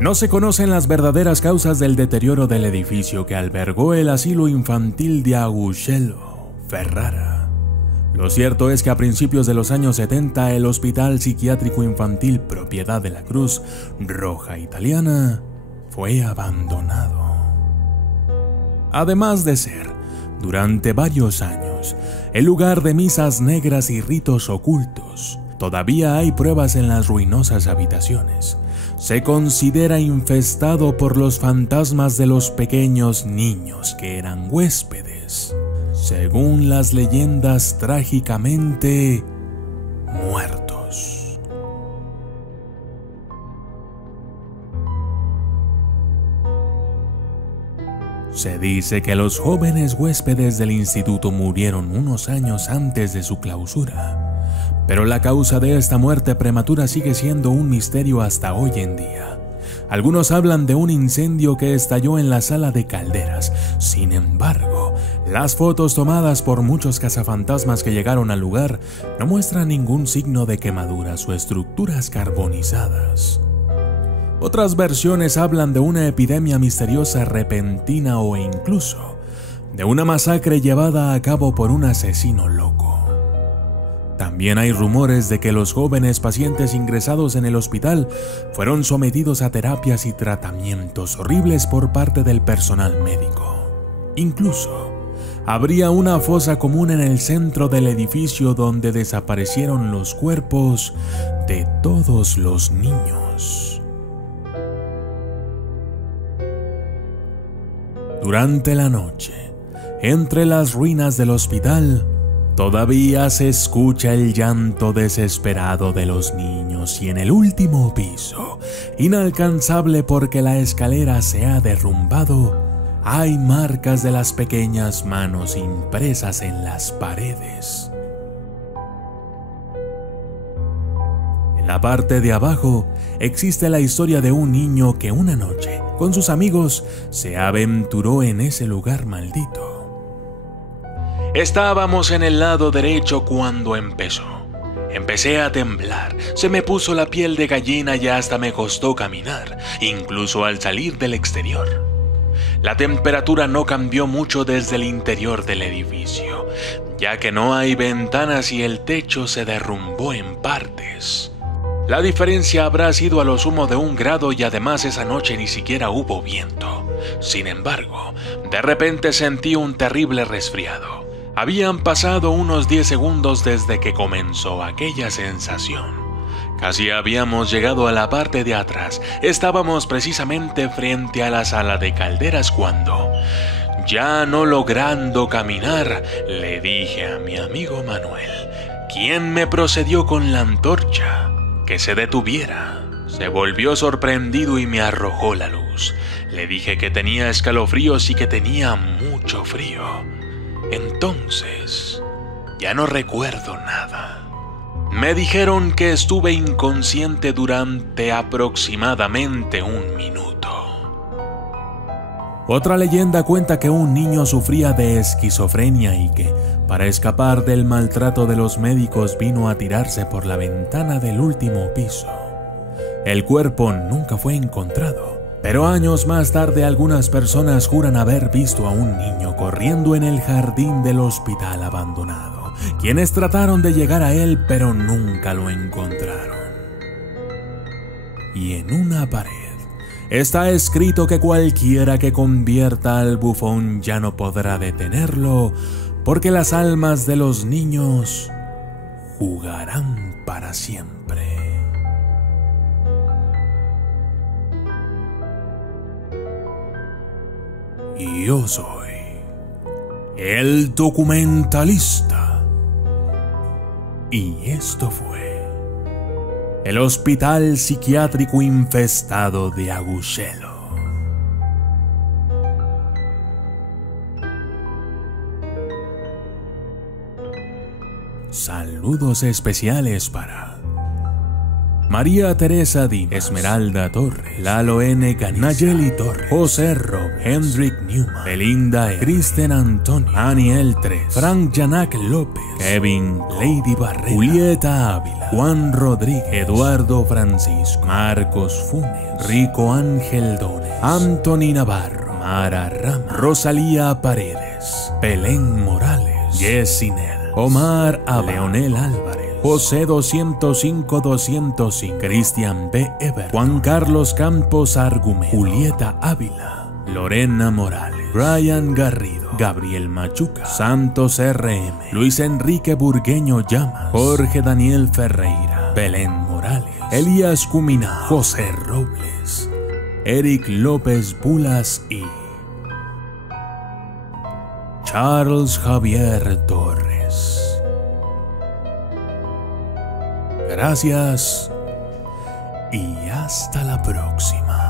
No se conocen las verdaderas causas del deterioro del edificio que albergó el asilo infantil de Aguscello Ferrara. Lo cierto es que a principios de los años 70 el Hospital Psiquiátrico Infantil propiedad de la Cruz Roja Italiana fue abandonado. Además de ser, durante varios años, el lugar de misas negras y ritos ocultos, todavía hay pruebas en las ruinosas habitaciones. Se considera infestado por los fantasmas de los pequeños niños que eran huéspedes, según las leyendas trágicamente muertos. Se dice que los jóvenes huéspedes del instituto murieron unos años antes de su clausura. Pero la causa de esta muerte prematura sigue siendo un misterio hasta hoy en día. Algunos hablan de un incendio que estalló en la sala de calderas. Sin embargo, las fotos tomadas por muchos cazafantasmas que llegaron al lugar no muestran ningún signo de quemaduras o estructuras carbonizadas. Otras versiones hablan de una epidemia misteriosa repentina o incluso de una masacre llevada a cabo por un asesino loco. También hay rumores de que los jóvenes pacientes ingresados en el hospital fueron sometidos a terapias y tratamientos horribles por parte del personal médico. Incluso, habría una fosa común en el centro del edificio donde desaparecieron los cuerpos de todos los niños. Durante la noche, entre las ruinas del hospital, todavía se escucha el llanto desesperado de los niños y en el último piso, inalcanzable porque la escalera se ha derrumbado, hay marcas de las pequeñas manos impresas en las paredes. En la parte de abajo existe la historia de un niño que una noche, con sus amigos, se aventuró en ese lugar maldito. Estábamos en el lado derecho cuando empezó. Empecé a temblar, se me puso la piel de gallina y hasta me costó caminar, incluso al salir del exterior. La temperatura no cambió mucho desde el interior del edificio, ya que no hay ventanas y el techo se derrumbó en partes. La diferencia habrá sido a lo sumo de 1 grado y además esa noche ni siquiera hubo viento. Sin embargo, de repente sentí un terrible resfriado. Habían pasado unos 10 segundos desde que comenzó aquella sensación. Casi habíamos llegado a la parte de atrás. Estábamos precisamente frente a la sala de calderas cuando, ya no logrando caminar, le dije a mi amigo Manuel, quien me procedió con la antorcha, que se detuviera. Se volvió sorprendido y me arrojó la luz. Le dije que tenía escalofríos y que tenía mucho frío. Entonces, ya no recuerdo nada. Me dijeron que estuve inconsciente durante aproximadamente 1 minuto. Otra leyenda cuenta que un niño sufría de esquizofrenia y que, para escapar del maltrato de los médicos, vino a tirarse por la ventana del último piso. El cuerpo nunca fue encontrado. Pero años más tarde algunas personas juran haber visto a un niño corriendo en el jardín del hospital abandonado, quienes trataron de llegar a él pero nunca lo encontraron. Y en una pared está escrito que cualquiera que convierta al bufón ya no podrá detenerlo, porque las almas de los niños jugarán para siempre. Y yo soy el documentalista. Y esto fue el Hospital Psiquiátrico Infestado de Aguscello. Saludos especiales para María Teresa Dimas, Esmeralda Torres, Lalo N. Caniza, Nayeli Torres, José Rob, Hendrik Newman, Belinda E., Kristen Antonio, Aniel 3, Frank Yanac López, Kevin, Lady Barrera, Julieta Ávila, Juan Rodríguez, Eduardo Francisco, Marcos Funes, Rico Ángel Done, Anthony Navarro, Mara Rama, Rosalía Paredes, Belén Morales, Yesinel, Omar A. Leonel Álvarez, José 205-205, Cristian B. Ever, Juan Carlos Campos Argumento, Julieta Ávila, Lorena Morales, Brian Garrido, Gabriel Machuca, Santos RM, Luis Enrique Burgueño Llamas, Jorge Daniel Ferreira, Belén Morales, Elías Cumina, José Robles, Eric López Bulas y Charles Javier Torres. Gracias y hasta la próxima.